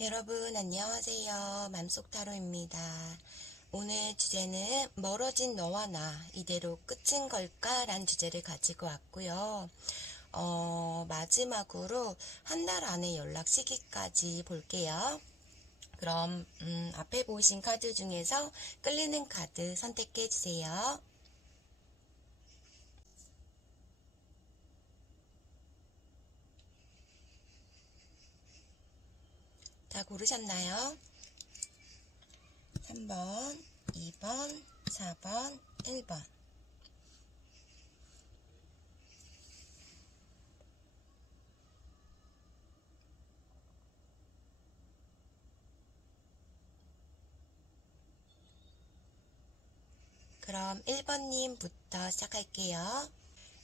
여러분 안녕하세요. 맘속타로입니다. 오늘 주제는 멀어진 너와 나 이대로 끝인 걸까? 라는 주제를 가지고 왔고요. 마지막으로 한 달 안에 연락 시기까지 볼게요. 그럼 앞에 보신 카드 중에서 끌리는 카드 선택해 주세요. 다 고르셨나요? 3번, 2번, 4번, 1번. 그럼 1번님부터 시작할게요.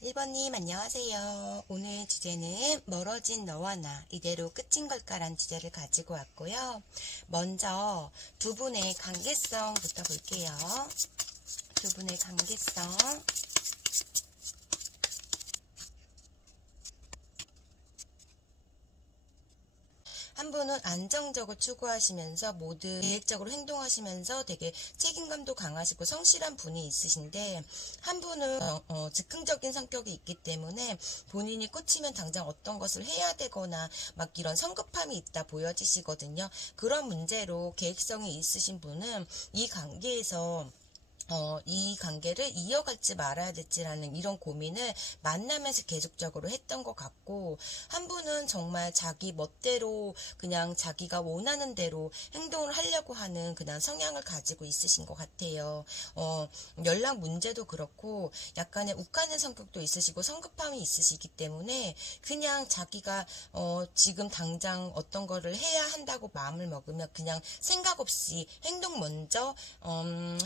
1번님 안녕하세요. 오늘 주제는 멀어진 너와 나 이대로 끝인 걸까라는 주제를 가지고 왔고요. 먼저 두 분의 관계성부터 볼게요. 두 분의 관계성. 한 분은 안정적으로 추구하시면서 모두 계획적으로 행동하시면서 되게 책임감도 강하시고 성실한 분이 있으신데, 한 분은 즉흥적인 성격이 있기 때문에 본인이 꽂히면 당장 어떤 것을 해야 되거나 막 이런 성급함이 있다 보여지시거든요. 그런 문제로 계획성이 있으신 분은 이 관계에서 이 관계를 이어갈지 말아야 될지라는 이런 고민을 만나면서 계속적으로 했던 것 같고, 한 분은 정말 자기 멋대로 그냥 자기가 원하는 대로 행동을 하려고 하는 그냥 성향을 가지고 있으신 것 같아요. 연락 문제도 그렇고 약간의 욱하는 성격도 있으시고 성급함이 있으시기 때문에 그냥 자기가 지금 당장 어떤 거를 해야 한다고 마음을 먹으면 그냥 생각 없이 행동 먼저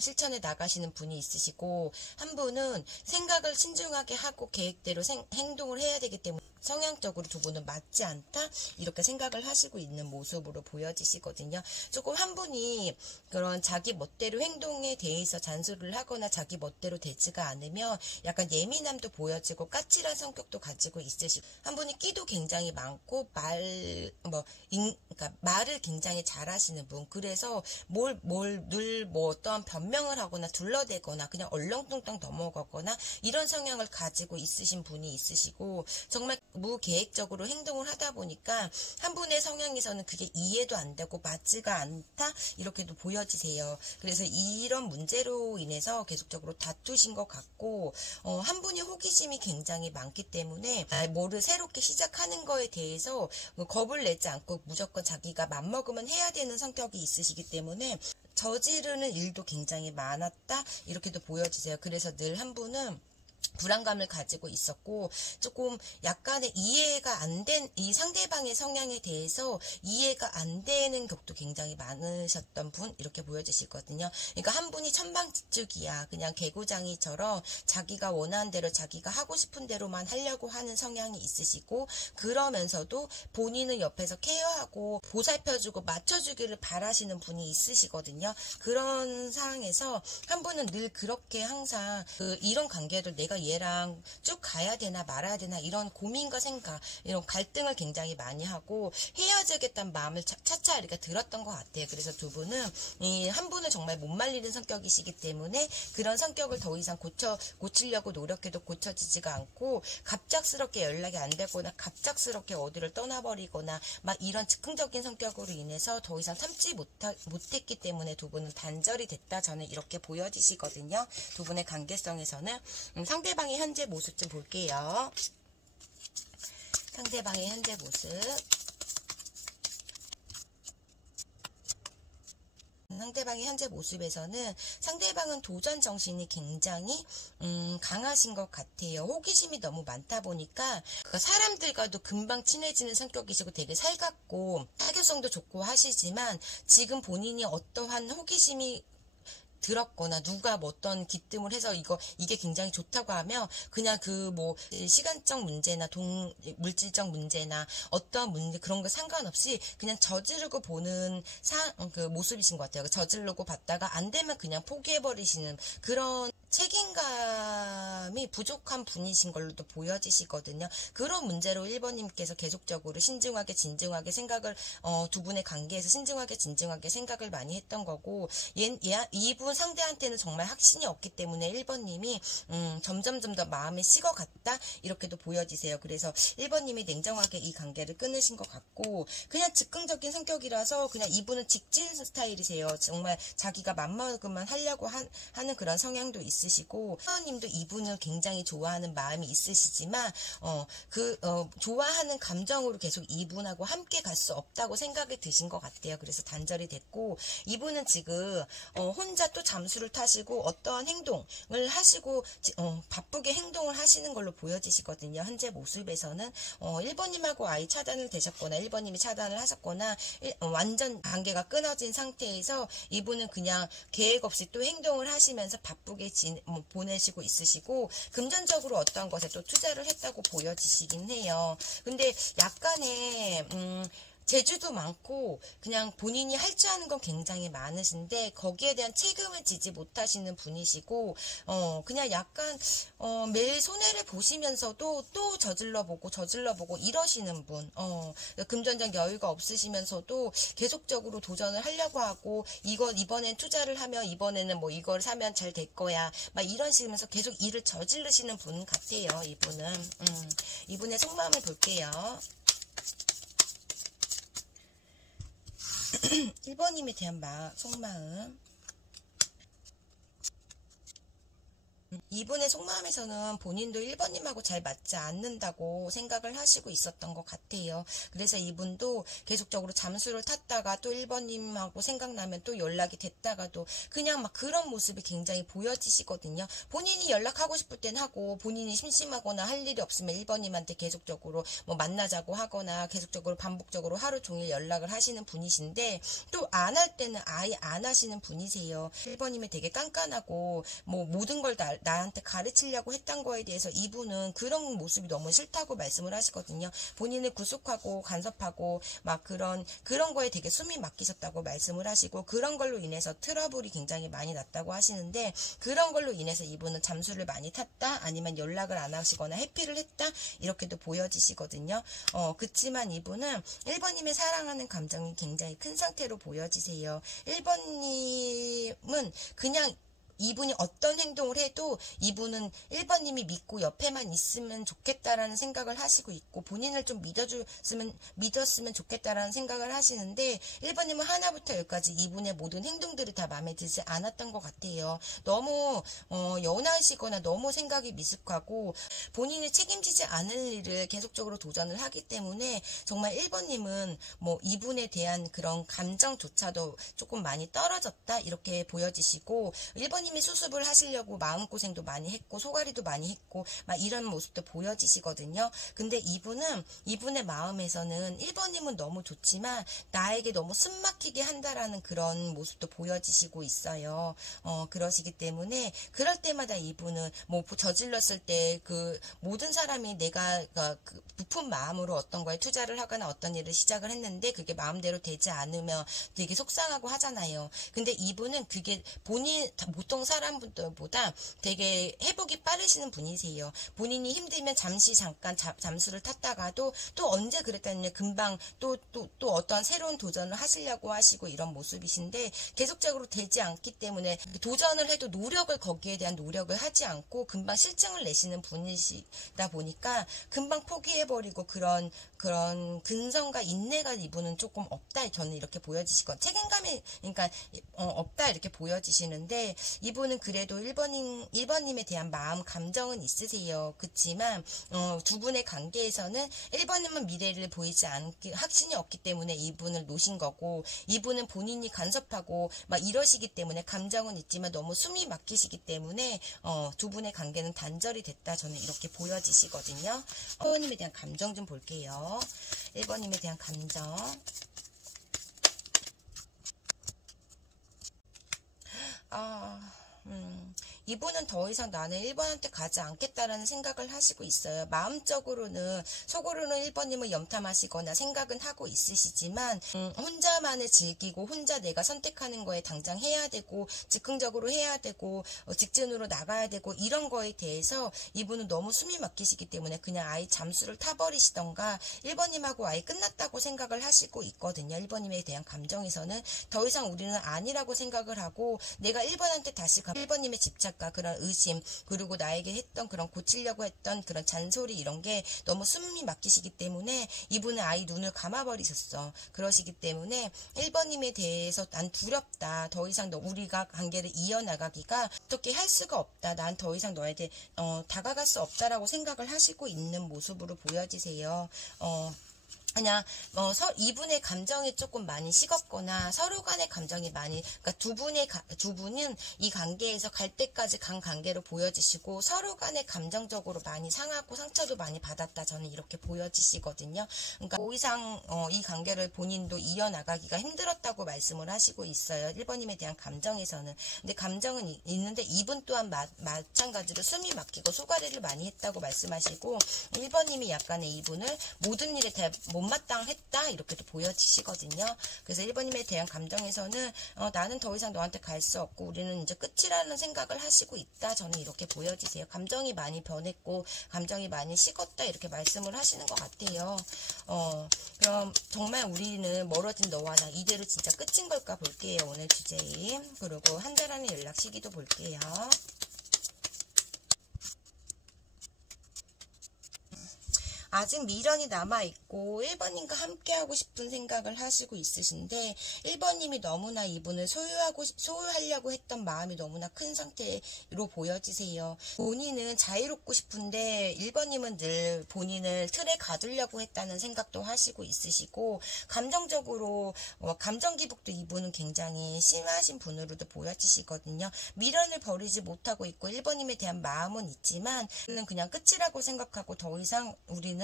실천에 나가시는 분이 있으시고, 한 분은 생각을 신중하게 하고 계획대로 행동을 해야 되기 때문에 성향적으로 두 분은 맞지 않다 이렇게 생각을 하시고 있는 모습으로 보여지시거든요. 조금 한 분이 그런 자기 멋대로 행동에 대해서 잔소리를 하거나 자기 멋대로 되지가 않으면 약간 예민함도 보여지고 까칠한 성격도 가지고 있으시고, 한 분이 끼도 굉장히 많고 그러니까 말을 굉장히 잘하시는 분. 그래서 늘 어떠한 변명을 하거나 둘러대거나 그냥 얼렁뚱땅 넘어가거나 이런 성향을 가지고 있으신 분이 있으시고, 정말 무계획적으로 행동을 하다 보니까 한 분의 성향에서는 그게 이해도 안 되고 맞지가 않다 이렇게도 보여지세요. 그래서 이런 문제로 인해서 계속적으로 다투신 것 같고, 한 분이 호기심이 굉장히 많기 때문에 뭐를 새롭게 시작하는 거에 대해서 겁을 내지 않고 무조건 자기가 맘먹으면 해야 되는 성격이 있으시기 때문에 저지르는 일도 굉장히 많았다 이렇게도 보여지세요. 그래서 늘 한 분은 불안감을 가지고 있었고, 조금 약간의 이해가 안 된 이 상대방의 성향에 대해서 이해가 안 되는 격도 굉장히 많으셨던 분 이렇게 보여지시거든요. 그러니까 한 분이 천방지축이야. 그냥 개구장이처럼 자기가 원하는 대로 자기가 하고 싶은 대로만 하려고 하는 성향이 있으시고, 그러면서도 본인은 옆에서 케어하고 보살펴주고 맞춰주기를 바라시는 분이 있으시거든요. 그런 상황에서 한 분은 늘 그렇게 항상 이런 관계를 내가 얘랑 쭉 가야 되나 말아야 되나 이런 고민과 생각, 이런 갈등을 굉장히 많이 하고 헤어지겠다는 마음을 차차 이렇게 들었던 것 같아요. 그래서 두 분은 한 분은 정말 못 말리는 성격이시기 때문에 그런 성격을 더 이상 고치려고 노력해도 고쳐지지가 않고, 갑작스럽게 연락이 안 되거나 갑작스럽게 어디를 떠나버리거나 막 이런 즉흥적인 성격으로 인해서 더 이상 참지 못했기 때문에 두 분은 단절이 됐다, 저는 이렇게 보여지시거든요. 두 분의 관계성에서는 상대방의 현재 모습 좀 볼게요. 상대방의 현재 모습. 상대방의 현재 모습에서는 상대방은 도전 정신이 굉장히 강하신 것 같아요. 호기심이 너무 많다 보니까 사람들과도 금방 친해지는 성격이시고 되게 살갑고 사교성도 좋고 하시지만, 지금 본인이 어떠한 호기심이 들었거나 누가 뭐 어떤 기뜸을 해서 이게 굉장히 좋다고 하면 그냥 시간적 문제나 물질적 문제나 어떤 문제 그런 거 상관없이 그냥 저지르고 보는 모습이신 것 같아요. 저지르고 봤다가 안 되면 그냥 포기해버리시는 그런 책임감이 부족한 분이신 걸로도 보여지시거든요. 그런 문제로 1번님께서 계속적으로 신중하게 진중하게 생각을 두 분의 관계에서 신중하게 진중하게 생각을 많이 했던 거고, 이분 상대한테는 정말 확신이 없기 때문에 1번님이 점점점 더 마음이 식어갔다 이렇게도 보여지세요. 그래서 1번님이 냉정하게 이 관계를 끊으신 것 같고, 그냥 즉흥적인 성격이라서 그냥 이분은 직진 스타일이세요. 정말 자기가 맘먹으면 하려고 하는 그런 성향도 있으시고, 사원님도 이분을 굉장히 좋아하는 마음이 있으시지만 좋아하는 감정으로 계속 이분하고 함께 갈 수 없다고 생각이 드신 것 같아요. 그래서 단절이 됐고, 이분은 지금 혼자 또 잠수를 타시고 어떠한 행동을 하시고 바쁘게 행동을 하시는 걸로 보여지시거든요. 현재 모습에서는 1번님하고 아예 차단을 되셨거나 1번님이 차단을 하셨거나 완전 관계가 끊어진 상태에서 이분은 그냥 계획 없이 또 행동을 하시면서 바쁘게 보내시고 있으시고, 금전적으로 어떤 것에 또 투자를 했다고 보여지시긴 해요. 근데 약간의 재주도 많고 그냥 본인이 할 줄 아는 건 굉장히 많으신데 거기에 대한 책임을 지지 못하시는 분이시고, 그냥 약간 매일 손해를 보시면서도 또 저질러보고 이러시는 분, 금전적 여유가 없으시면서도 계속적으로 도전을 하려고 하고, 이번엔 투자를 하면 이번에는 뭐 이걸 사면 잘 될 거야 막 이런 식이면서 계속 일을 저지르시는 분 같아요. 이분의 속마음을 볼게요. 1번님에 대한 속마음. 이분의 속마음에서는 본인도 1번님하고 잘 맞지 않는다고 생각을 하시고 있었던 것 같아요. 그래서 이분도 계속적으로 잠수를 탔다가 또 1번님하고 생각나면 또 연락이 됐다가도 그냥 막 그런 모습이 굉장히 보여지시거든요. 본인이 연락하고 싶을 땐 하고, 본인이 심심하거나 할 일이 없으면 1번님한테 계속적으로 뭐 만나자고 하거나 계속적으로 반복적으로 하루 종일 연락을 하시는 분이신데, 또 안 할 때는 아예 안 하시는 분이세요. 1번님이 되게 깐깐하고 뭐 모든 걸 나한테 가르치려고 했던 거에 대해서 이분은 그런 모습이 너무 싫다고 말씀을 하시거든요. 본인을 구속하고 간섭하고 막 그런 거에 되게 숨이 막히셨다고 말씀을 하시고, 그런 걸로 인해서 트러블이 굉장히 많이 났다고 하시는데, 그런 걸로 인해서 이분은 잠수를 많이 탔다 아니면 연락을 안 하시거나 회피를 했다 이렇게도 보여지시거든요. 그치만 이분은 1번님의 사랑하는 감정이 굉장히 큰 상태로 보여지세요. 1번님은 그냥 이분이 어떤 행동을 해도 이분은 1번님이 믿고 옆에만 있으면 좋겠다라는 생각을 하시고 있고, 본인을 좀 믿었으면 좋겠다라는 생각을 하시는데, 1번님은 하나부터 열까지 이분의 모든 행동들이 다 마음에 들지 않았던 것 같아요. 너무 연하시거나 너무 생각이 미숙하고 본인이 책임지지 않을 일을 계속적으로 도전을 하기 때문에 정말 1번님은 뭐 이분에 대한 그런 감정조차도 조금 많이 떨어졌다 이렇게 보여지시고, 1번님이 수습을 하시려고 마음고생도 많이 했고 소가리도 많이 했고 막 이런 모습도 보여지시거든요. 근데 이분의 마음에서는 1번님은 너무 좋지만 나에게 너무 숨막히게 한다라는 그런 모습도 보여지시고 있어요. 그러시기 때문에 그럴 때마다 이분은 뭐 저질렀을 때 그 모든 사람이 내가 그 부푼 마음으로 어떤 거에 투자를 하거나 어떤 일을 시작을 했는데 그게 마음대로 되지 않으면 되게 속상하고 하잖아요. 근데 이분은 그게 보통 사람들보다 되게 회복이 빠르시는 분이세요. 본인이 힘들면 잠깐 잠수를 탔다가도 또 언제 그랬다느냐 금방 또 어떤 새로운 도전을 하시려고 하시고 이런 모습이신데, 계속적으로 되지 않기 때문에 도전을 해도 거기에 대한 노력을 하지 않고 금방 실증을 내시는 분이시다 보니까 금방 포기해버리고 그런 근성과 인내가 이분은 조금 없다, 저는 이렇게 보여지시고, 책임감이 그러니까 없다 이렇게 보여지시는데, 이분은 그래도 1번님에 대한 마음 감정은 있으세요. 그렇지만 두 분의 관계에서는 1번님은 미래를 보이지 않기 확신이 없기 때문에 이분을 놓으신 거고, 이분은 본인이 간섭하고 막 이러시기 때문에 감정은 있지만 너무 숨이 막히시기 때문에 두 분의 관계는 단절이 됐다, 저는 이렇게 보여지시거든요. 1번님에 대한 감정 좀 볼게요. 1번님에 대한 감정. 이분은 더 이상 나는 1번한테 가지 않겠다라는 생각을 하시고 있어요. 마음적으로는, 속으로는 1번님을 염탐하시거나 생각은 하고 있으시지만 혼자만을 즐기고 혼자 내가 선택하는 거에 당장 해야 되고 즉흥적으로 해야 되고 직진으로 나가야 되고 이런 거에 대해서 이분은 너무 숨이 막히시기 때문에 그냥 아예 잠수를 타버리시던가 1번님하고 아예 끝났다고 생각을 하시고 있거든요. 1번님에 대한 감정에서는 더 이상 우리는 아니라고 생각을 하고 내가 1번한테 다시 1번님의 집착과 그런 의심 그리고 나에게 했던 그런 고치려고 했던 그런 잔소리 이런 게 너무 숨이 막히시기 때문에 이분은 아예 눈을 감아버리셨어. 그러시기 때문에 1번님에 대해서 난 두렵다. 더 이상 우리가 관계를 이어나가기가 어떻게 할 수가 없다. 난 더 이상 너한테 다가갈 수 없다라고 생각을 하시고 있는 모습으로 보여지세요. 그냥 이분의 감정이 조금 많이 식었거나 서로 간의 감정이 많이 그러니까 두 분은 이 관계에서 갈 때까지 간 관계로 보여지시고 서로 간의 감정적으로 많이 상하고 상처도 많이 받았다 저는 이렇게 보여지시거든요. 그러니까 더 이상 이 관계를 본인도 이어나가기가 힘들었다고 말씀을 하시고 있어요. 1번님에 대한 감정에서는. 근데 감정은 있는데 이분 또한 마찬가지로 숨이 막히고 소가리를 많이 했다고 말씀하시고 1번님이 약간의 이분을 모든 일에 못마땅했다 이렇게도 보여지시거든요. 그래서 1번님에 대한 감정에서는 나는 더 이상 너한테 갈 수 없고 우리는 이제 끝이라는 생각을 하시고 있다. 저는 이렇게 보여지세요. 감정이 많이 변했고 감정이 많이 식었다 이렇게 말씀을 하시는 것 같아요. 그럼 정말 우리는 멀어진 너와 나 이대로 진짜 끝인 걸까 볼게요. 오늘 주제에. 그리고 한 달 안에 연락 시기도 볼게요. 아직 미련이 남아있고 1번님과 함께하고 싶은 생각을 하시고 있으신데 1번님이 너무나 이분을 소유하려고 했던 마음이 너무나 큰 상태로 보여지세요. 본인은 자유롭고 싶은데 1번님은 늘 본인을 틀에 가두려고 했다는 생각도 하시고 있으시고 감정적으로 감정 기복도 이분은 굉장히 심하신 분으로도 보여지시거든요. 미련을 버리지 못하고 있고 1번님에 대한 마음은 있지만 그냥 끝이라고 생각하고 더 이상 우리는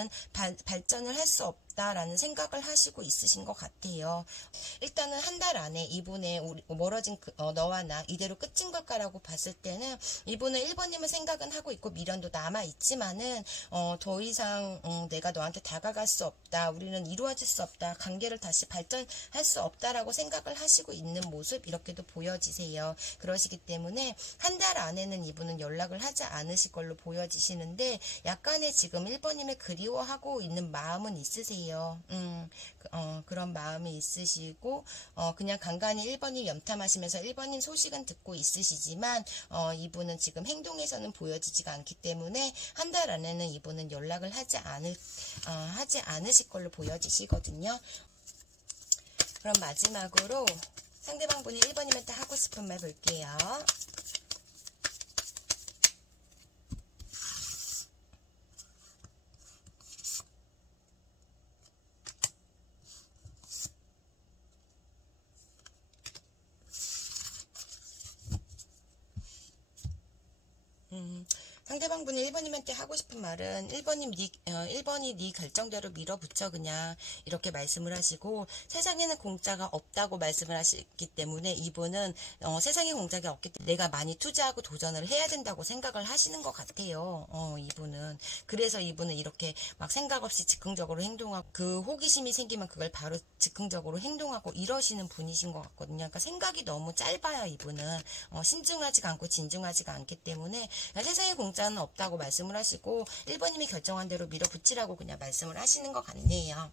발전을 할 수 없다라는 생각을 하시고 있으신 것 같아요. 일단은 한 달 안에 이분의 멀어진 너와 나 이대로 끝인 걸까라고 봤을 때는 이분은 1번님을 생각은 하고 있고 미련도 남아있지만은 더 이상 내가 너한테 다가갈 수 없다. 우리는 이루어질 수 없다. 관계를 다시 발전할 수 없다라고 생각을 하시고 있는 모습 이렇게도 보여지세요. 그러시기 때문에 한 달 안에는 이분은 연락을 하지 않으실 걸로 보여지시는데 약간의 지금 1번님을 그리워하고 있는 마음은 있으세요. 그런 마음이 있으시고 그냥 간간히 1번님 염탐하시면서 1번님 소식은 듣고 있으시지만 이분은 지금 행동에서는 보여지지가 않기 때문에 한 달 안에는 이분은 연락을 하지 않으실 걸로 보여지시거든요. 그럼 마지막으로 상대방분이 1번님한테 하고 싶은 말 볼게요. 상대방분이 1번님한테 하고 싶은 말은 1번이 네 결정대로 밀어붙여 그냥 이렇게 말씀을 하시고 세상에는 공짜가 없다고 말씀을 하시기 때문에 이분은 세상에 공짜가 없기 때문에 내가 많이 투자하고 도전을 해야 된다고 생각을 하시는 것 같아요. 이분은. 그래서 이분은 이렇게 막 생각 없이 즉흥적으로 행동하고 그 호기심이 생기면 그걸 바로 즉흥적으로 행동하고 이러시는 분이신 것 같거든요. 그러니까 생각이 너무 짧아요. 이분은. 신중하지가 않고 진중하지가 않기 때문에 세상에 공짜는 없다고 말씀을 하시고 1번님이 결정한 대로 밀어붙이라고 그냥 말씀을 하시는 것 같네요.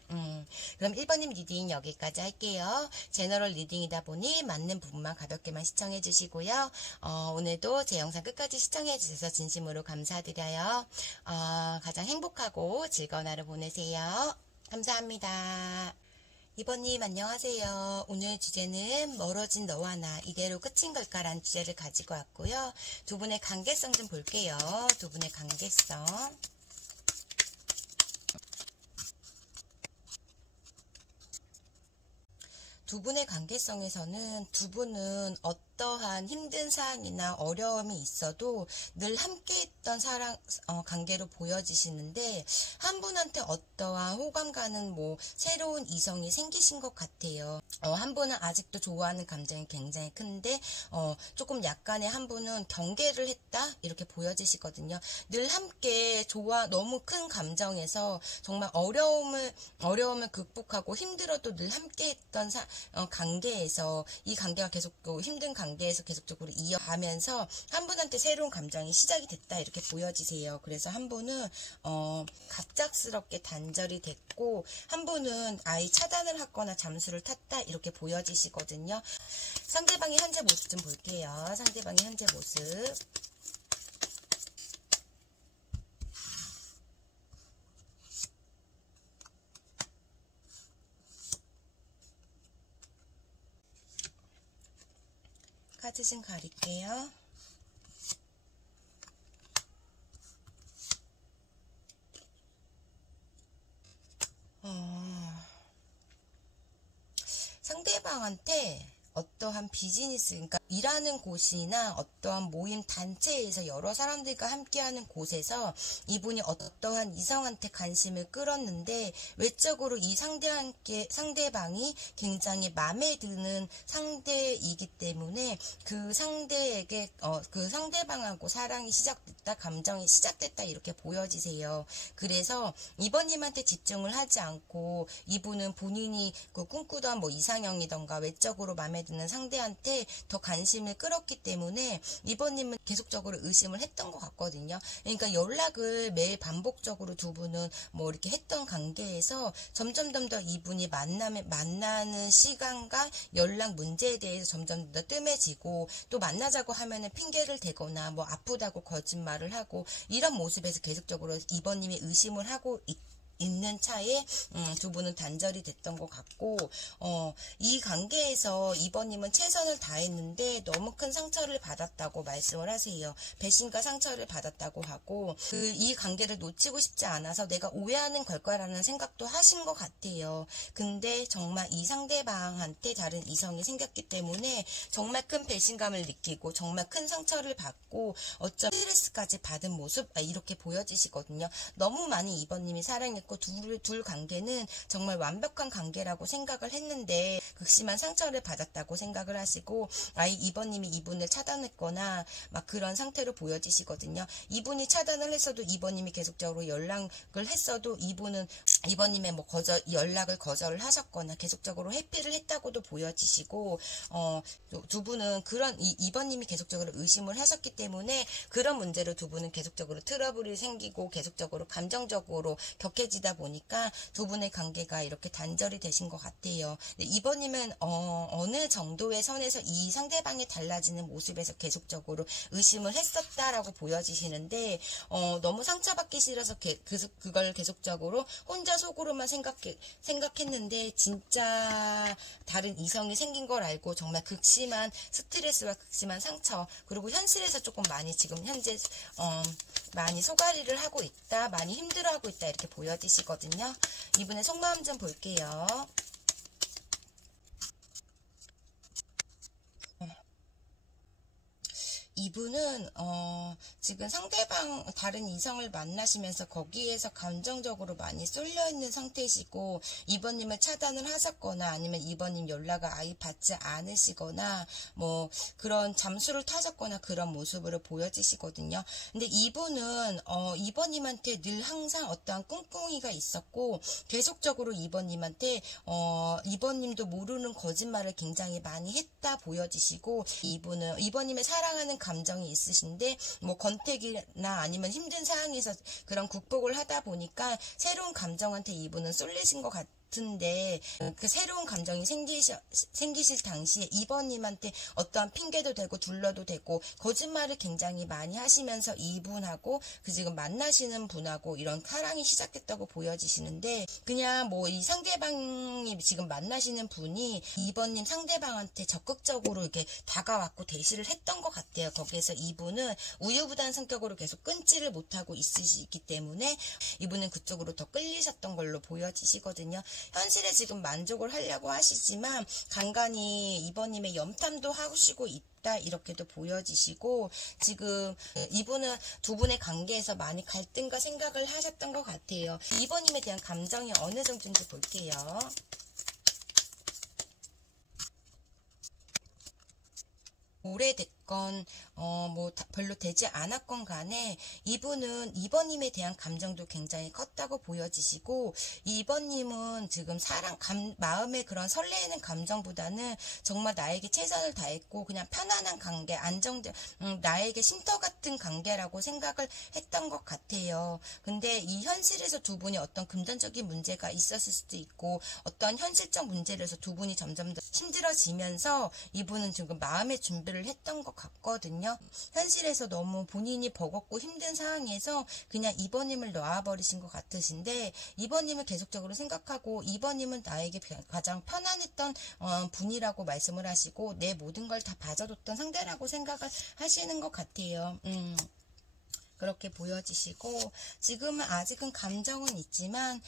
그럼 1번님 리딩 여기까지 할게요. 제너럴 리딩이다 보니 맞는 부분만 가볍게만 시청해 주시고요. 오늘도 제 영상 끝까지 시청해 주셔서 진심으로 감사드려요. 가장 행복하고 즐거운 하루 보내세요. 감사합니다. 2번님 안녕하세요. 오늘 주제는 멀어진 너와 나 이대로 끝인 걸까 라는 주제를 가지고 왔고요. 두 분의 관계성 좀 볼게요. 두 분의 관계성. 두 분의 관계성에서는 두 분은 어떠한 힘든 사항이나 어려움이 있어도 늘 함께했던 관계로 보여지시는데, 한 분한테 어떠한 호감 가는 새로운 이성이 생기신 것 같아요. 한 분은 아직도 좋아하는 감정이 굉장히 큰데, 조금 약간의 한 분은 경계를 했다 이렇게 보여지시거든요. 늘 함께 너무 큰 감정에서 정말 어려움을 극복하고 힘들어도 늘 함께했던 관계에서, 이 관계가 계속 힘든 관계에서 계속적으로 이어가면서 한 분한테 새로운 감정이 시작이 됐다 이렇게 보여지세요. 그래서 한 분은 갑작스럽게 단절이 됐고, 한 분은 아예 차단을 하거나 잠수를 탔다 이렇게 보여지시거든요. 상대방의 현재 모습 좀 볼게요. 상대방의 현재 모습. 카드 좀 가릴게요. 상대방한테 어떠한 비즈니스, 그러니까 일하는 곳이나 어떠한 모임 단체에서 여러 사람들과 함께하는 곳에서 이분이 어떠한 이성한테 관심을 끌었는데, 외적으로 이 상대방이 굉장히 마음에 드는 상대이기 때문에 그 상대에게 그 상대방하고 사랑이 시작됐다, 감정이 시작됐다 이렇게 보여지세요. 그래서 이번님한테 집중을 하지 않고 이분은 본인이 꿈꾸던 이상형이던가 외적으로 마음에 드는 상대한테 더 관심을 끌었기 때문에 이번님은 계속적으로 의심을 했던 것 같거든요. 그러니까 연락을 매일 반복적으로 두 분은 이렇게 했던 관계에서 점점 더 이분이 만나는 시간과 연락 문제에 대해서 점점 더 뜸해지고, 또 만나자고 하면은 핑계를 대거나 아프다고 거짓말을 하고, 이런 모습에서 계속적으로 이번님이 의심을 하고 있는 차에 두 분은 단절이 됐던 것 같고, 이 관계에서 이번님은 최선을 다했는데 너무 큰 상처를 받았다고 말씀을 하세요. 배신과 상처를 받았다고 하고, 이 관계를 놓치고 싶지 않아서 내가 오해하는 걸 거라는 생각도 하신 것 같아요. 근데 정말 이 상대방한테 다른 이성이 생겼기 때문에 정말 큰 배신감을 느끼고 정말 큰 상처를 받고 어쩜 스트레스까지 받은 모습 이렇게 보여지시거든요. 너무 많이 이번님이 사랑했고, 둘 관계는 정말 완벽한 관계라고 생각을 했는데 극심한 상처를 받았다고 생각을 하시고, 이번님이 이분을 차단했거나 그런 상태로 보여지시거든요. 이분이 차단을 했어도, 이번님이 계속적으로 연락을 했어도 이번님의 연락을 거절을 하셨거나 계속적으로 회피를 했다고도 보여지시고, 두 분은 이번님이 계속적으로 의심을 하셨기 때문에 그런 문제로 두 분은 계속적으로 트러블이 생기고 계속적으로 감정적으로 격해지다 보니까 두 분의 관계가 이렇게 단절이 되신 것 같아요. 이번님은 어느 정도의 선에서 이 상대방이 달라지는 모습에서 계속적으로 의심을 했었다라고 보여지시는데, 너무 상처받기 싫어서 그걸 계속적으로 혼자 속으로만 생각했는데 진짜 다른 이성이 생긴 걸 알고 정말 극심한 스트레스와 극심한 상처, 그리고 현실에서 조금 많이 지금 현재 많이 소가리를 하고 있다, 많이 힘들어하고 있다 이렇게 보여지시거든요. 이분의 속마음 좀 볼게요. 이분은 지금 상대방 다른 이성을 만나시면서 거기에서 감정적으로 많이 쏠려있는 상태시고, 이번님을 차단을 하셨거나 아니면 이번님 연락을 아예 받지 않으시거나 그런 잠수를 타셨거나 그런 모습으로 보여지시거든요. 근데 이분은 이번님한테 늘 항상 어떠한 꿍꿍이가 있었고, 계속적으로 이번님한테 이번님도 모르는 거짓말을 굉장히 많이 했다 보여지시고, 이번님의 사랑하는 감정이 있으신데 권태기나 아니면 힘든 상황에서 그런 극복을 하다 보니까 새로운 감정한테 이분은 쏠리신 것 같은데, 그 새로운 감정이 생기실 당시에 이번님한테 어떠한 핑계도 대고 둘러도 대고 거짓말을 굉장히 많이 하시면서 이분하고 지금 만나시는 분하고 이런 사랑이 시작됐다고 보여지시는데, 그냥 이 상대방이 지금 만나시는 분이 이번님 상대방한테 적극적으로 이렇게 다가왔고 대시를 했던 것 같아요. 거기에서 이분은 우유부단 성격으로 계속 끊지를 못하고 있으시기 때문에 이분은 그쪽으로 더 끌리셨던 걸로 보여지시거든요. 현실에 지금 만족을 하려고 하시지만 간간히 이번님의 염탐도 하시고 있다 이렇게도 보여지시고, 지금 이분은 두 분의 관계에서 많이 갈등과 생각을 하셨던 것 같아요. 이번님에 대한 감정이 어느 정도인지 볼게요. 오래됐건 뭐 별로 되지 않았건 간에 이분은 이번님에 대한 감정도 굉장히 컸다고 보여지시고, 이번님은 지금 마음의 그런 설레이는 감정보다는 정말 나에게 최선을 다했고 그냥 편안한 관계, 안정된 나에게 쉼터 같은 관계라고 생각을 했던 것 같아요. 근데 이 현실에서 두 분이 어떤 금전적인 문제가 있었을 수도 있고 어떤 현실적 문제를 해서 두 분이 점점 더 힘들어지면서 이분은 지금 마음의 준비를 했던 것 같거든요. 현실에서 너무 본인이 버겁고 힘든 상황에서 그냥 이번님을 놔버리신 것 같으신데, 이번님을 계속적으로 생각하고 이번님은 나에게 가장 편안했던 분이라고 말씀을 하시고 내 모든 걸 다 봐줘줬던 상대라고 생각을 하시는 것 같아요. 그렇게 보여지시고, 지금은 아직은 감정은 있지만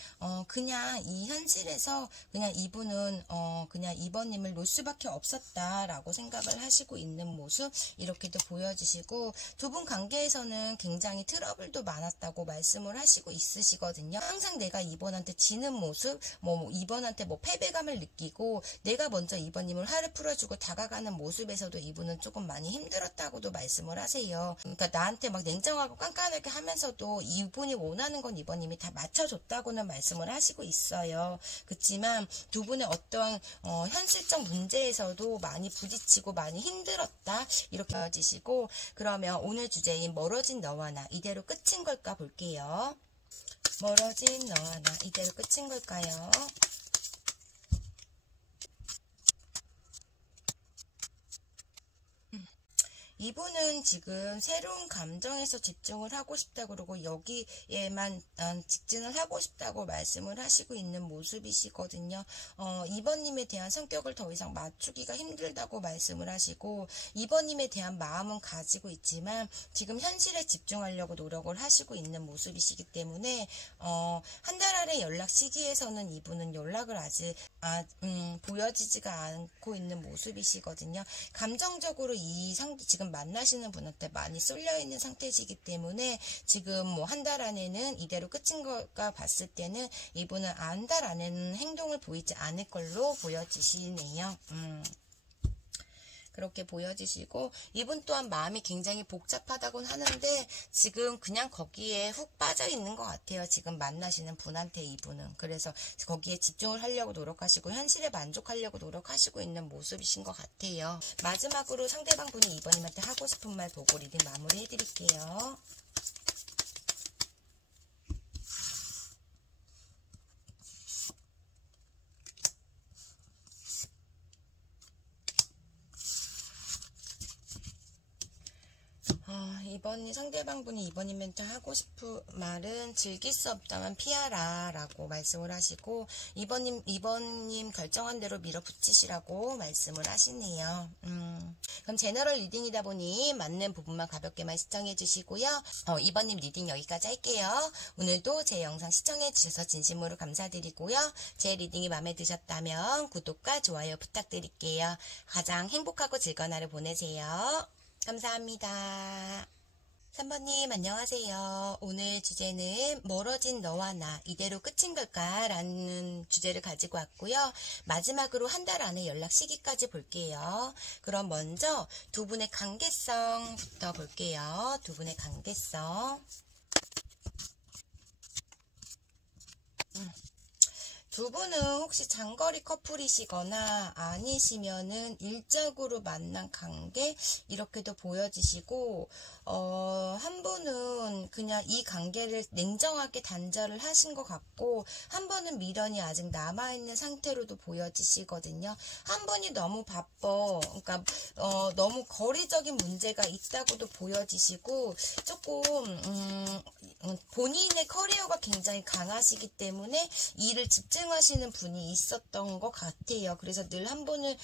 그냥 이 현실에서 그냥 이분은 그냥 이번님을 놓을 수밖에 없었다라고 생각을 하시고 있는 모습 이렇게도 보여지시고, 두 분 관계에서는 굉장히 트러블도 많았다고 말씀을 하시고 있으시거든요. 항상 내가 이번한테 지는 모습, 뭐 이번한테 뭐 패배감을 느끼고 내가 먼저 이번님을 화를 풀어주고 다가가는 모습에서도 이분은 조금 많이 힘들었다고도 말씀을 하세요. 그러니까 나한테 막 냉정하고 깐깐하게 하면서도 이분이 원하는 건 이번님이 다 맞춰줬다고는 말씀을 하시고 있어요. 그렇지만 두 분의 어떤 현실적 문제에서도 많이 부딪히고 많이 힘들었다 이렇게 보여지시고, 그러면 오늘 주제인 멀어진 너와 나 이대로 끝인 걸까 볼게요. 멀어진 너와 나 이대로 끝인 걸까요? 이분은 지금 새로운 감정에서 집중을 하고 싶다 그러고 여기에만 직진을 하고 싶다고 말씀을 하시고 있는 모습이시거든요. 이번님에 대한 성격을 더 이상 맞추기가 힘들다고 말씀을 하시고, 이번님에 대한 마음은 가지고 있지만 지금 현실에 집중하려고 노력을 하시고 있는 모습이시기 때문에 한 달 안의 연락 시기에서는 이분은 연락을 아직 보여지지가 않고 있는 모습이시거든요. 감정적으로 지금 만나시는 분한테 많이 쏠려 있는 상태이기 때문에 지금 뭐 한 달 안에는 이대로 끝인 걸까 봤을 때는 이분은 한 달 안에는 행동을 보이지 않을 걸로 보여지시네요. 그렇게 보여지시고, 이분 또한 마음이 굉장히 복잡하다고는 하는데 지금 그냥 거기에 훅 빠져 있는 것 같아요. 지금 만나시는 분한테 이분은. 그래서 거기에 집중을 하려고 노력하시고 현실에 만족하려고 노력하시고 있는 모습이신 것 같아요. 마지막으로 상대방 분이 이번님한테 하고 싶은 말 보고 리딩 마무리 해드릴게요. 상대방 분이 이번님한테 하고 싶은 말은 즐길 수 없다면 피하라 라고 말씀을 하시고, 이번님 결정한 대로 밀어붙이시라고 말씀을 하시네요. 그럼 제너럴 리딩이다 보니 맞는 부분만 가볍게만 시청해 주시고요. 이번님 리딩 여기까지 할게요. 오늘도 제 영상 시청해 주셔서 진심으로 감사드리고요. 제 리딩이 마음에 드셨다면 구독과 좋아요 부탁드릴게요. 가장 행복하고 즐거운 하루 보내세요. 감사합니다. 3번님 안녕하세요. 오늘 주제는 멀어진 너와 나 이대로 끝인 걸까? 라는 주제를 가지고 왔고요. 마지막으로 한 달 안에 연락 시기까지 볼게요. 그럼 먼저 두 분의 관계성부터 볼게요. 두 분의 관계성. 두 분은 혹시 장거리 커플이시거나 아니시면은 일적으로 만난 관계 이렇게도 보여지시고, 한 분은 그냥 이 관계를 냉정하게 단절을 하신 것 같고, 한 분은 미련이 아직 남아있는 상태로도 보여지시거든요. 한 분이 너무 바빠, 그러니까 너무 거리적인 문제가 있다고도 보여지시고, 조금 본인의 커리어가 굉장히 강하시기 때문에 일을 집중을 집중하시는 분이 있었던 것 같아요. 그래서 늘 한 분을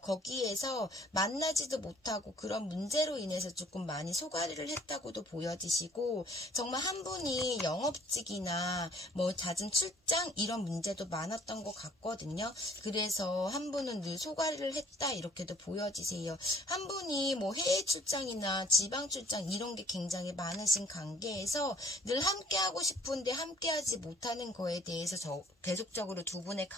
거기에서 만나지도 못하고 그런 문제로 인해서 조금 많이 소가리를 했다고도 보여지시고, 정말 한 분이 영업직이나 뭐 잦은 출장 이런 문제도 많았던 것 같거든요. 그래서 한 분은 늘 소가리를 했다 이렇게도 보여지세요. 한 분이 뭐 해외 출장이나 지방 출장 이런 게 굉장히 많으신 관계에서 늘 함께하고 싶은데 함께하지 못하는 거에 대해서 계속적으로 두 분의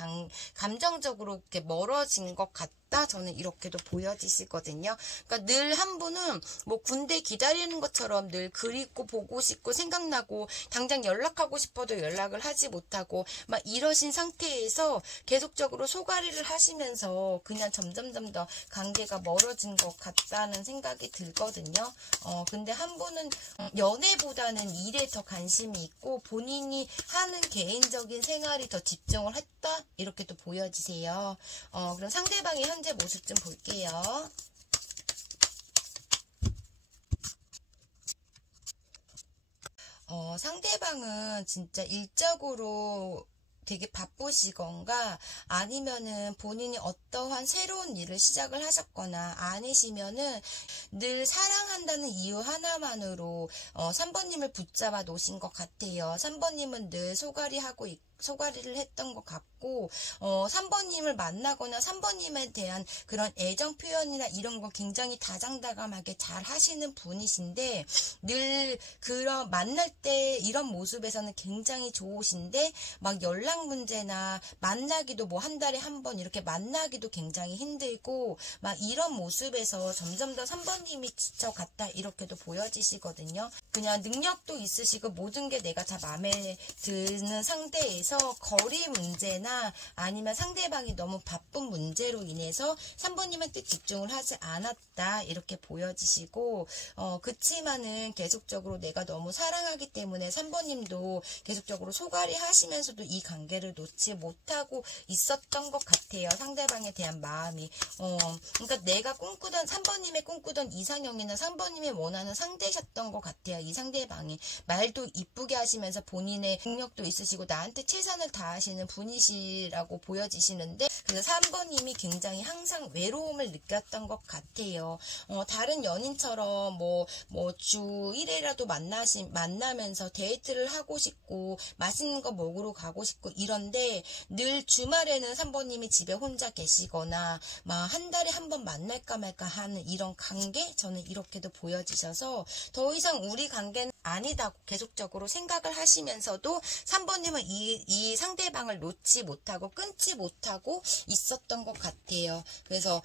감정적으로 이렇게 멀어진 것 같아요. 저는 이렇게도 보여지시거든요. 그러니까 늘 한 분은 뭐 군대 기다리는 것처럼 늘 그립고 보고 싶고 생각나고 당장 연락하고 싶어도 연락을 하지 못하고 막 이러신 상태에서 계속적으로 소가리를 하시면서 그냥 점점점 더 관계가 멀어진 것 같다는 생각이 들거든요. 근데 한 분은 연애보다는 일에 더 관심이 있고 본인이 하는 개인적인 생활이 더 집중을 했다 이렇게도 보여지세요. 그럼 상대방의 현재 모습 좀 볼게요. 상대방은 진짜 일적으로 되게 바쁘시건가 아니면은 본인이 어떠한 새로운 일을 시작을 하셨거나 아니시면은 늘 사랑한다는 이유 하나만으로 3번님을 붙잡아 놓으신 것 같아요. 3번님은 늘 소가리를 했던 것 같고 3번님을 만나거나 3번님에 대한 그런 애정 표현이나 이런 거 굉장히 다정다감하게 잘 하시는 분이신데 늘 그런 만날 때 이런 모습에서는 굉장히 좋으신데 막 연락 문제나 만나기도 뭐 한 달에 한 번 이렇게 만나기도 굉장히 힘들고 막 이런 모습에서 점점 더 3번님이 지쳐갔다 이렇게도 보여지시거든요. 그냥 능력도 있으시고 모든 게 내가 다 마음에 드는 상태에서 거리 문제나 아니면 상대방이 너무 바쁜 문제로 인해서 3번님한테 집중을 하지 않았다 이렇게 보여지시고 그치만은 계속적으로 내가 너무 사랑하기 때문에 3번님도 계속적으로 소가리 하시면서도 이 관계를 놓지 못하고 있었던 것 같아요. 상대방에 대한 마음이 그러니까 내가 꿈꾸던 3번님의 꿈꾸던 이상형이나 3번님이 원하는 상대셨던 것 같아요. 이 상대방이 말도 이쁘게 하시면서 본인의 능력도 있으시고 나한테 최선을 다하시는 분이시라고 보여지시는데 그래서 3번님이 굉장히 항상 외로움을 느꼈던 것 같아요. 다른 연인처럼 뭐 주 1회라도 만나면서 데이트를 하고 싶고 맛있는 거 먹으러 가고 싶고 이런데 늘 주말에는 3번님이 집에 혼자 계시거나 막 한 달에 한 번 만날까 말까 하는 이런 관계 저는 이렇게도 보여지셔서 더 이상 우리 관계는 아니다고 계속적으로 생각을 하시면서도 3번님은 이 상대방을 놓지 못하고 끊지 못하고 있었던 것 같아요. 그래서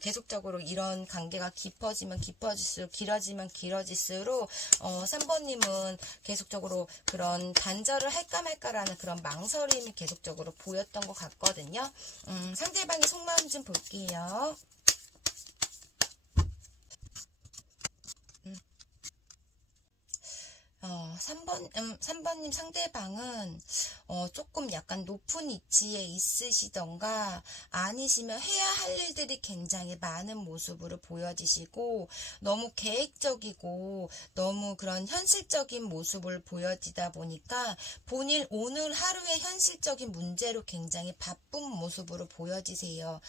계속적으로 이런 관계가 깊어지면 깊어질수록 길어지면 길어질수록 3번님은 계속적으로 그런 단절을 할까 말까라는 그런 망설임이 계속적으로 보였던 것 같거든요. 상대방의 속마음 좀 볼게요. 3번님 상대방은 조금 약간 높은 위치에 있으시던가 아니시면 해야 할 일들이 굉장히 많은 모습으로 보여지시고 너무 계획적이고 너무 그런 현실적인 모습을 보여지다 보니까 본인 오늘 하루의 현실적인 문제로 굉장히 바쁜 모습으로 보여지세요.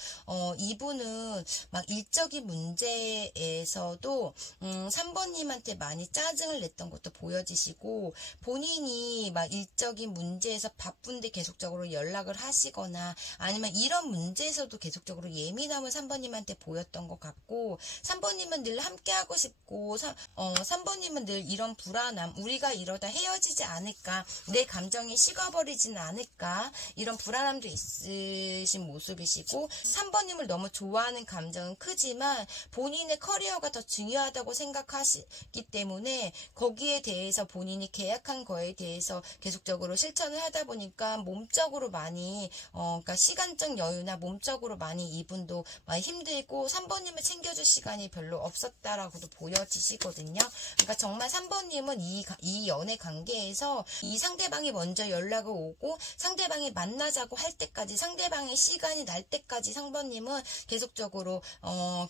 이분은 막 일적인 문제에서도 3번님한테 많이 짜증을 냈던 것도 보여지시고 본인이 막 일적인 문제에서 바쁜데 계속적으로 연락을 하시거나 아니면 이런 문제에서도 계속적으로 예민함을 3번님한테 보였던 것 같고 3번님은 늘 함께하고 싶고 3번님은 늘 이런 불안함 우리가 이러다 헤어지지 않을까 내 감정이 식어버리지는 않을까 이런 불안함도 있으신 모습이시고 3번님을 너무 좋아하는 감정은 크지만 본인의 커리어가 더 중요하다고 생각하시기 때문에 거기에 대해서 본인이 계약한 거에 대해서 계속적으로 실천을 하다 보니까 몸적으로 많이 그러니까 시간적 여유나 몸적으로 많이 이분도 많이 힘들고 3번님을 챙겨줄 시간이 별로 없었다라고도 보여지시거든요. 그러니까 정말 3번님은 이 연애 관계에서 이 상대방이 먼저 연락을 오고 상대방이 만나자고 할 때까지 상대방의 시간이 날 때까지 3번님은 계속적으로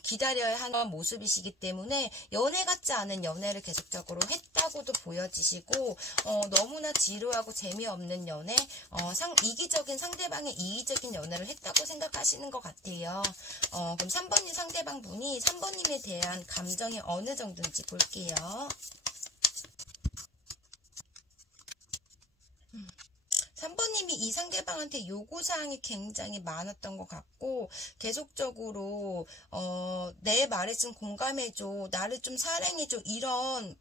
기다려야 하는 모습이시기 때문에 연애 같지 않은 연애를 계속적으로 했다고도 보여지시고 너무나 지루하고 재미없는 연애, 이기적인 상대방의 이기적인 연애를 했다고 생각하시는 것 같아요. 그럼 3번님 상대방 분이 3번님에 대한 감정이 어느 정도인지 볼게요. 3번님이 이 상대방한테 요구사항이 굉장히 많았던 것 같고, 계속적으로 내 말에 좀 공감해줘, 나를 좀 사랑해줘, 이런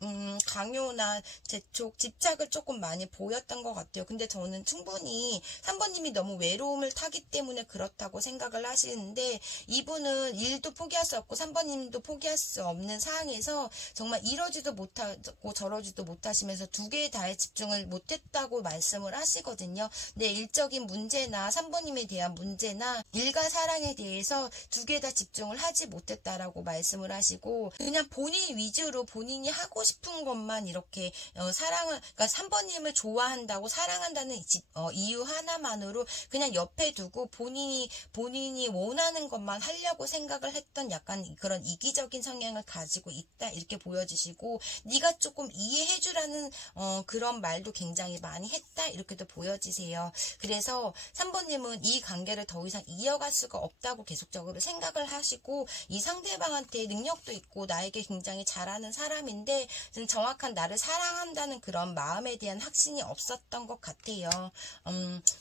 강요나 재촉, 집착을 조금 많이 보였던 것 같아요. 근데 저는 충분히 3번님이 너무 외로움을 타기 때문에 그렇다고 생각을 하시는데, 이분은 일도 포기할 수 없고 3번님도 포기할 수 없는 상황에서 정말 이러지도 못하고 저러지도 못하시면서 두 개 다에 집중을 못했다고 말씀을 하시거든요. 내 일적인 문제나 3번님에 대한 문제나 일과 사랑에 대해서 두 개 다 집중을 하지 못했다라고 말씀을 하시고, 그냥 본인 위주로 본인이 하고 싶은 것만 이렇게 그러니까 3번님을 좋아한다고 사랑한다는 이유 하나만으로 그냥 옆에 두고 본인이 원하는 것만 하려고 생각을 했던 약간 그런 이기적인 성향을 가지고 있다, 이렇게 보여지시고, 네가 조금 이해해주라는 그런 말도 굉장히 많이 했다, 이렇게도 보여지세요. 그래서 3번님은 이 관계를 더 이상 이어갈 수가 없다고 계속적으로 생각을 하시고, 이 상대방한테 능력도 있고 나에게 굉장히 잘하는 사람인데 정확한 나를 사랑한다는 그런 마음에 대한 확신이 없었던 것 같아요.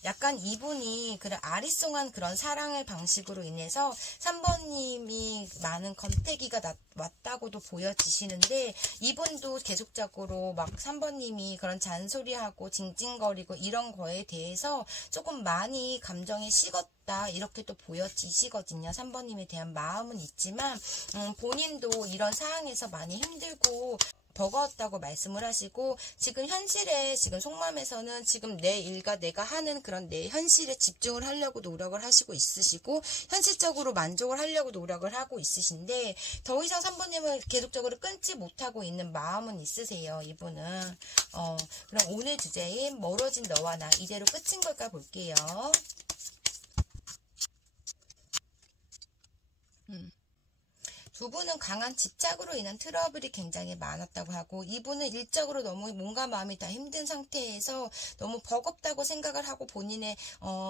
약간 이분이 그런 아리송한 그런 사랑의 방식으로 인해서 3번님이 많은 권태기가 왔다고도 보여지시는데, 이분도 계속적으로 막 3번님이 그런 잔소리하고 징징거리고 이런 거에 대해서 조금 많이 감정이 식었다, 이렇게 또 보여지시거든요. 3번님에 대한 마음은 있지만 본인도 이런 상황에서 많이 힘들고 버거웠다고 말씀을 하시고, 지금 현실에 지금 속마음에서는 지금 내 일과 내가 하는 그런 내 현실에 집중을 하려고 노력을 하시고 있으시고, 현실적으로 만족을 하려고 노력을 하고 있으신데, 더 이상 3번님을 계속적으로 끊지 못하고 있는 마음은 있으세요, 이분은. 그럼 오늘 주제인 멀어진 너와 나, 이대로 끝인 걸까 볼게요. 두 분은 강한 집착으로 인한 트러블이 굉장히 많았다고 하고, 이분은 일적으로 너무 몸과 마음이 다 힘든 상태에서 너무 버겁다고 생각을 하고 본인의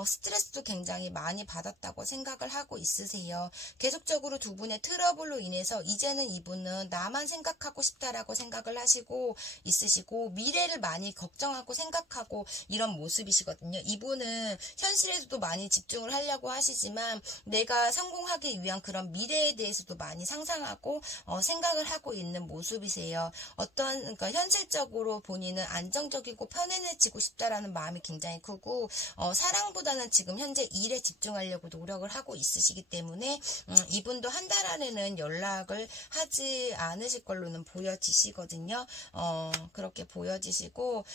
스트레스도 굉장히 많이 받았다고 생각을 하고 있으세요. 계속적으로 두 분의 트러블로 인해서 이제는 이분은 나만 생각하고 싶다라고 생각을 하시고 있으시고, 미래를 많이 걱정하고 생각하고 이런 모습이시거든요. 이분은 현실에서도 많이 집중을 하려고 하시지만 내가 성공하기 위한 그런 미래에 대해서도 많이 상상하고 생각을 하고 있는 모습이세요. 그러니까 현실적으로 본인은 안정적이고 편안해지고 싶다라는 마음이 굉장히 크고, 사랑보다는 지금 현재 일에 집중하려고 노력을 하고 있으시기 때문에 이분도 한 달 안에는 연락을 하지 않으실 걸로는 보여지시거든요. 그렇게 보여지시고,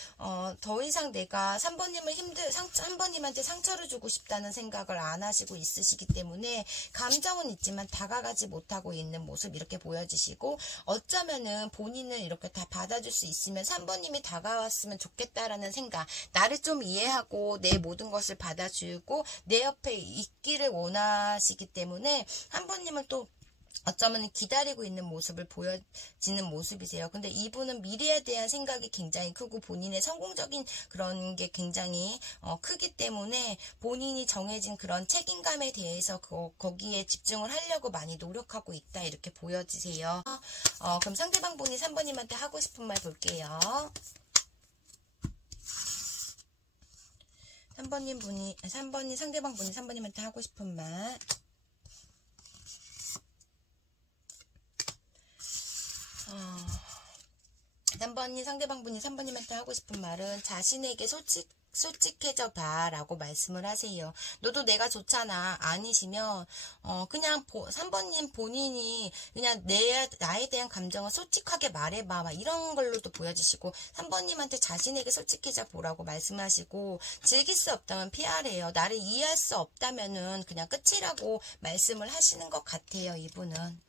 더 이상 내가 3번님한테 상처를 주고 싶다는 생각을 안 하시고 있으시기 때문에 감정은 있지만 다가가지 못하고 있는 모습, 이렇게 보여지시고, 어쩌면은 본인을 이렇게 다 받아줄 수 있으면 3번님이 다가왔으면 좋겠다라는 생각, 나를 좀 이해하고 내 모든 것을 받아주고 내 옆에 있기를 원하시기 때문에 3번님을 또 어쩌면 기다리고 있는 모습을 보여지는 모습이세요. 근데 이분은 미래에 대한 생각이 굉장히 크고 본인의 성공적인 그런 게 굉장히 크기 때문에 본인이 정해진 그런 책임감에 대해서 거기에 집중을 하려고 많이 노력하고 있다, 이렇게 보여지세요. 그럼 상대방 분이 3번님한테 하고 싶은 말 볼게요. 3번님 상대방 분이 3번님한테 하고 싶은 말. 상대방 분이 3번님한테 하고 싶은 말은 자신에게 솔직해져 봐 라고 말씀을 하세요. 너도 내가 좋잖아. 아니시면 그냥 3번님 본인이 그냥 나에 대한 감정을 솔직하게 말해봐, 막 이런 걸로도 보여주시고, 3번님한테 자신에게 솔직해져 보라고 말씀하시고, 즐길 수 없다면 피하래요. 나를 이해할 수 없다면은 그냥 끝이라고 말씀을 하시는 것 같아요, 이분은.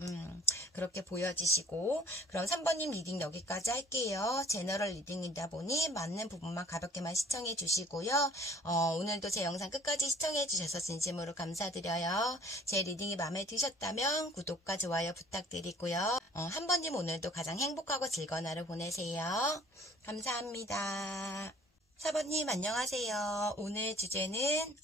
그렇게 보여지시고, 그럼 3번님 리딩 여기까지 할게요. 제너럴 리딩이다 보니 맞는 부분만 가볍게만 시청해 주시고요. 오늘도 제 영상 끝까지 시청해 주셔서 진심으로 감사드려요. 제 리딩이 마음에 드셨다면 구독과 좋아요 부탁드리고요. 한 번님 오늘도 가장 행복하고 즐거운 하루 보내세요. 감사합니다. 사번님 안녕하세요. 오늘 주제는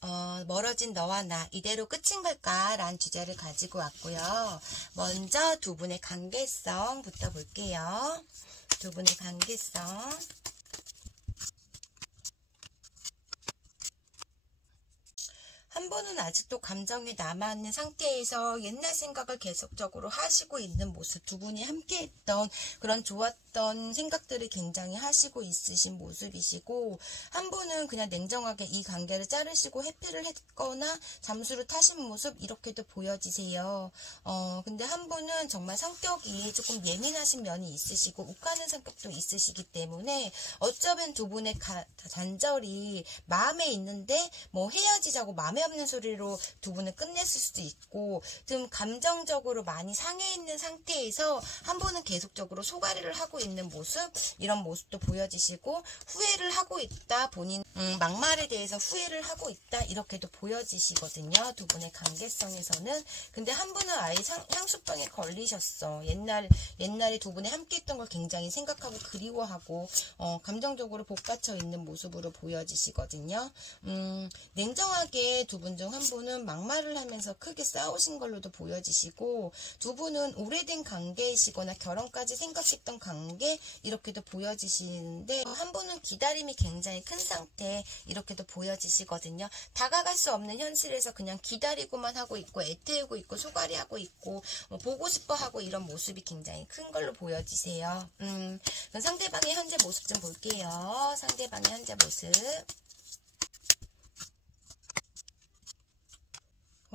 멀어진 너와 나 이대로 끝인 걸까? 라는 주제를 가지고 왔고요. 먼저 두 분의 관계성부터 볼게요. 두 분의 관계성. 한 분은 아직도 감정이 남아있는 상태에서 옛날 생각을 계속적으로 하시고 있는 모습, 두 분이 함께했던 그런 좋았던 생각들을 굉장히 하시고 있으신 모습이시고, 한 분은 그냥 냉정하게 이 관계를 자르시고 회피를 했거나 잠수를 타신 모습, 이렇게도 보여지세요. 근데 한 분은 정말 성격이 조금 예민하신 면이 있으시고 욱하는 성격도 있으시기 때문에 어쩌면 두 분의 잔절이 마음에 있는데 뭐 헤어지자고 마음에 없는 소리로 두 분은 끝냈을 수도 있고, 좀 감정적으로 많이 상해 있는 상태에서 한 분은 계속적으로 소가리를 하고 있는 모습, 이런 모습도 보여지시고, 후회를 하고 있다, 본인 막말에 대해서 후회를 하고 있다, 이렇게도 보여지시거든요. 두 분의 관계성에서는. 근데 한 분은 아예 향수병에 걸리셨어. 옛날에 두 분이 함께 했던 걸 굉장히 생각하고 그리워하고 감정적으로 복받쳐 있는 모습으로 보여지시거든요. 냉정하게 두 분 중 한 분은 막말을 하면서 크게 싸우신 걸로도 보여지시고, 두 분은 오래된 관계이시거나 결혼까지 생각했던 관계, 이렇게도 보여지시는데, 한 분은 기다림이 굉장히 큰 상태, 이렇게도 보여지시거든요. 다가갈 수 없는 현실에서 그냥 기다리고만 하고 있고 애태우고 있고 소갈이하고 있고 보고 싶어 하고, 이런 모습이 굉장히 큰 걸로 보여지세요. 그럼 상대방의 현재 모습 좀 볼게요. 상대방의 현재 모습.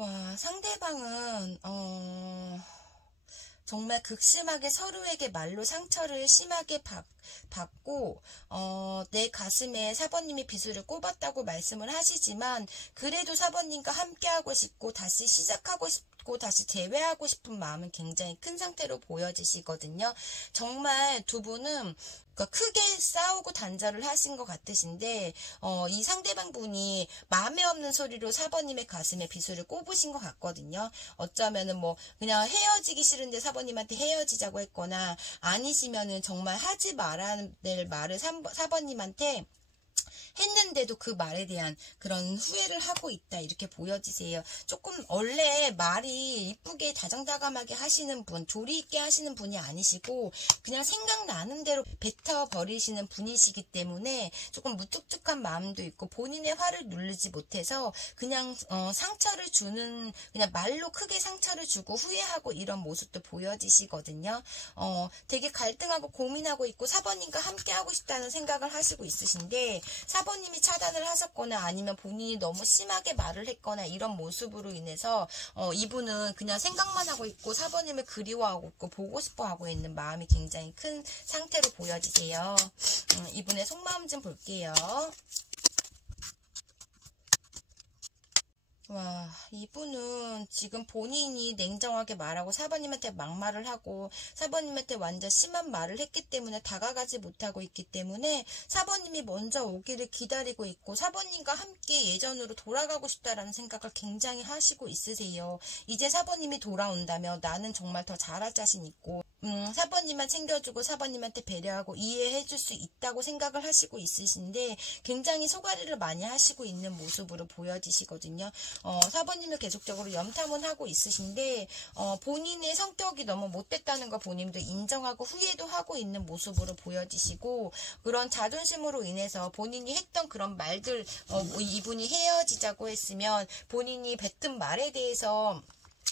와, 상대방은 정말 극심하게 서로에게 말로 상처를 심하게 받고 내 가슴에 사번님이 비수를 꼽았다고 말씀을 하시지만, 그래도 사번님과 함께하고 싶고 다시 시작하고 싶고 다시 재회하고 싶은 마음은 굉장히 큰 상태로 보여지시거든요. 정말 두 분은 크게 싸우고 단절을 하신 것 같으신데, 이 상대방 분이 마음에 없는 소리로 사번님의 가슴에 비수를 꼽으신 것 같거든요. 어쩌면은 뭐 그냥 헤어지기 싫은데 사번님한테 헤어지자고 했거나, 아니시면은 정말 하지 말아야 될 말을 사번님한테 했는데도 그 말에 대한 그런 후회를 하고 있다, 이렇게 보여지세요. 조금 원래 말이 이쁘게 다정다감하게 하시는 분, 조리 있게 하시는 분이 아니시고 그냥 생각나는 대로 뱉어버리시는 분이시기 때문에 조금 무뚝뚝한 마음도 있고, 본인의 화를 누르지 못해서 그냥 상처를 주는, 그냥 말로 크게 상처를 주고 후회하고, 이런 모습도 보여지시거든요. 되게 갈등하고 고민하고 있고 사번님과 함께 하고 싶다는 생각을 하시고 있으신데, 사번님이 차단을 하셨거나 아니면 본인이 너무 심하게 말을 했거나, 이런 모습으로 인해서 이분은 그냥 생각만 하고 있고 사번님을 그리워하고 있고 보고 싶어 하고 있는 마음이 굉장히 큰 상태로 보여지세요. 이분의 속마음 좀 볼게요. 와, 이분은 지금 본인이 냉정하게 말하고 사번님한테 막말을 하고 사번님한테 완전 심한 말을 했기 때문에 다가가지 못하고 있기 때문에 사번님이 먼저 오기를 기다리고 있고, 사번님과 함께 예전으로 돌아가고 싶다라는 생각을 굉장히 하시고 있으세요. 이제 사번님이 돌아온다면 나는 정말 더 잘할 자신 있고 사번님만 챙겨주고 사번님한테 배려하고 이해해줄 수 있다고 생각을 하시고 있으신데, 굉장히 소가리를 많이 하시고 있는 모습으로 보여지시거든요. 사번님을 계속적으로 염탐은 하고 있으신데, 본인의 성격이 너무 못됐다는 거 본인도 인정하고 후회도 하고 있는 모습으로 보여지시고, 그런 자존심으로 인해서 본인이 했던 그런 말들, 이분이 헤어지자고 했으면 본인이 뱉은 말에 대해서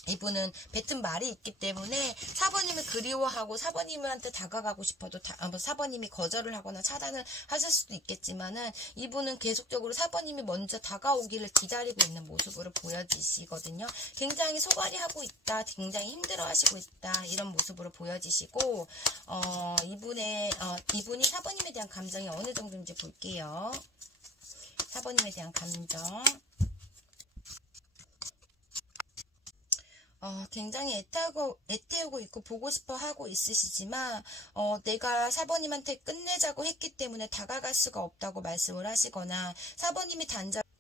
이분은 뱉은 말이 있기 때문에 사번님을 그리워하고 사번님한테 다가가고 싶어도 사번님이 거절을 하거나 차단을 하실 수도 있겠지만은, 이분은 계속적으로 사번님이 먼저 다가오기를 기다리고 있는 모습으로 보여지시거든요. 굉장히 소갈이하고 있다, 굉장히 힘들어하시고 있다, 이런 모습으로 보여지시고, 이분이 사번님에 대한 감정이 어느 정도인지 볼게요. 사번님에 대한 감정. 굉장히 애태우고 있고 보고 싶어 하고 있으시지만, 내가 사번님한테 끝내자고 했기 때문에 다가갈 수가 없다고 말씀을 하시거나, 사번님이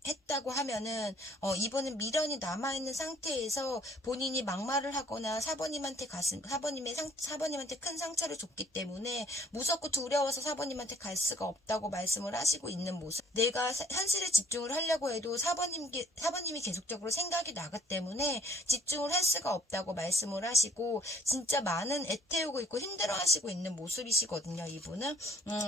했다고 하면은 이분은 미련이 남아있는 상태에서 본인이 막말을 하거나 사모님한테 큰 상처를 줬기 때문에 무섭고 두려워서 사모님한테 갈 수가 없다고 말씀을 하시고 있는 모습. 내가 현실에 집중을 하려고 해도 사모님이 계속적으로 생각이 나기 때문에 집중을 할 수가 없다고 말씀을 하시고 진짜 많은 애태우고 있고 힘들어하시고 있는 모습이시거든요. 이분은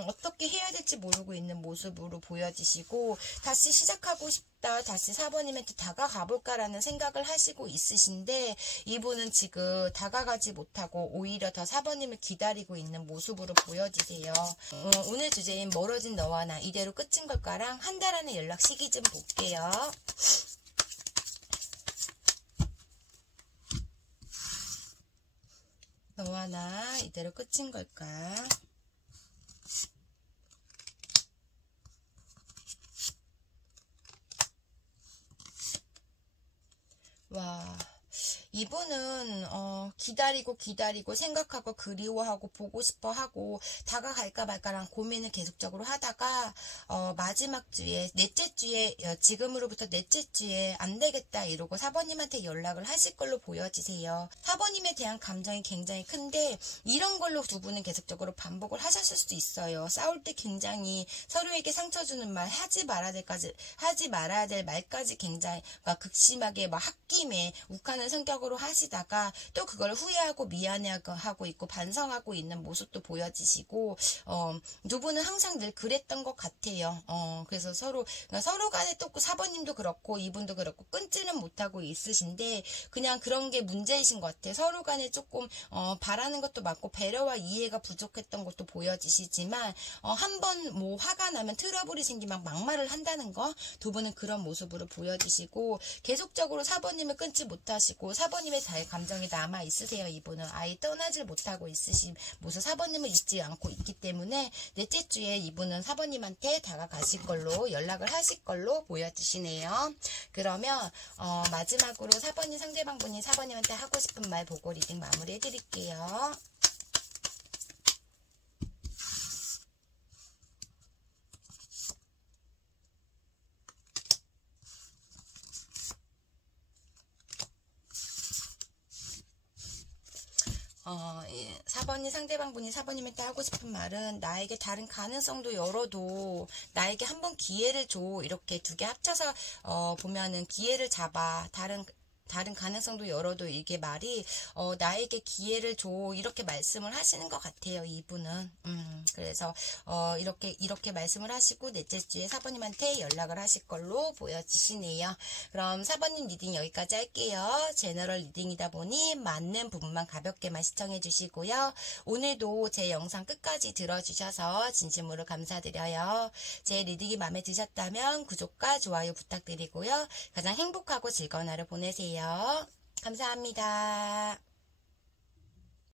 어떻게 해야 될지 모르고 있는 모습으로 보여지시고 다시 시작하고 싶다, 다시 사모님한테 다가가 볼까라는 생각을 하시고 있으신데 이분은 지금 다가가지 못하고 오히려 더 사모님을 기다리고 있는 모습으로 보여지세요. 오늘 주제인 멀어진 너와 나 이대로 끝인 걸까랑 한 달 안에 연락 시기 좀 볼게요. 너와 나 이대로 끝인 걸까? 와, 이분은 기다리고 생각하고 그리워하고 보고 싶어하고 다가갈까 말까랑 고민을 계속적으로 하다가 마지막 주에 넷째 주에 지금으로부터 넷째 주에 안 되겠다 이러고 사모님한테 연락을 하실 걸로 보여지세요. 사모님에 대한 감정이 굉장히 큰데 이런 걸로 두 분은 계속적으로 반복을 하셨을 수도 있어요. 싸울 때 굉장히 서로에게 상처 주는 말 하지 말아야 될 말까지 굉장히 극심하게 막 홧김에 욱하는 성격으로 하시다가 또 그걸 후회하고 미안해하고 있고 반성하고 있는 모습도 보여지시고 두 분은 항상 늘 그랬던 것 같아요. 그래서 서로 간에 또 사모님도 그렇고 이분도 그렇고 끊지는 못하고 있으신데 그냥 그런 게 문제이신 것 같아요. 서로 간에 조금 바라는 것도 많고 배려와 이해가 부족했던 것도 보여지시지만 한번 뭐 화가 나면 트러블이 생기면 막말을 한다는 거 두 분은 그런 모습으로 보여지시고 계속적으로 사모님을 끊지 못하시고 사모님의 감정이 남아 있으세요. 이분은 아예 떠나질 못하고 있으신 모습. 사모님을 잊지 않고 있기 때문에 넷째 주에 이분은 사모님한테 다가가실 걸로 연락을 하실 걸로 보여지시네요. 그러면 마지막으로 상대방분이 사모님한테 하고 싶은 말 보고 리딩 마무리 해드릴게요. 상대방분이 사모님한테 하고 싶은 말은 나에게 다른 가능성도 열어도 나에게 한번 기회를 줘. 이렇게 두 개 합쳐서 보면은 기회를 잡아. 다른 가능성도 열어도 이게 말이 나에게 기회를 줘 이렇게 말씀을 하시는 것 같아요. 이분은 그래서 이렇게 말씀을 하시고 넷째 주에 사모님한테 연락을 하실 걸로 보여지시네요. 그럼 사모님 리딩 여기까지 할게요. 제너럴 리딩이다 보니 맞는 부분만 가볍게만 시청해 주시고요. 오늘도 제 영상 끝까지 들어주셔서 진심으로 감사드려요. 제 리딩이 마음에 드셨다면 구독과 좋아요 부탁드리고요. 가장 행복하고 즐거운 하루 보내세요. 감사합니다.